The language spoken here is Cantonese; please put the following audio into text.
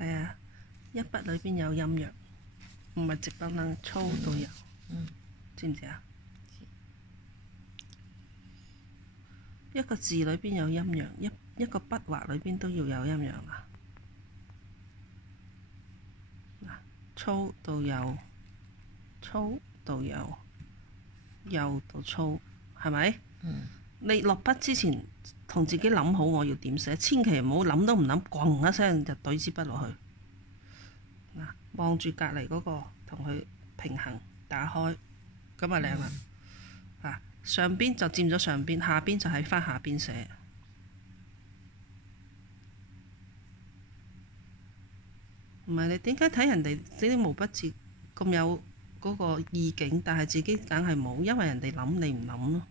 睇下一筆裏邊有陰陽，唔係直不楞粗到有，知唔知啊？一個字裏邊有陰陽，一個筆畫裏邊都要有陰陽啦。粗到有，粗到有，幼到粗，係咪？你落筆之前同自己諗好我要點寫，千祈唔好諗都唔諗，咣一聲就懟支筆落去。望住隔離嗰個，同佢平衡打開，咁啊靚啦。上邊就佔咗上邊，下邊就喺翻下邊寫。唔係你點解睇人哋呢啲毛筆字咁有嗰個意境，但係自己梗係冇，因為人哋諗你唔諗咯。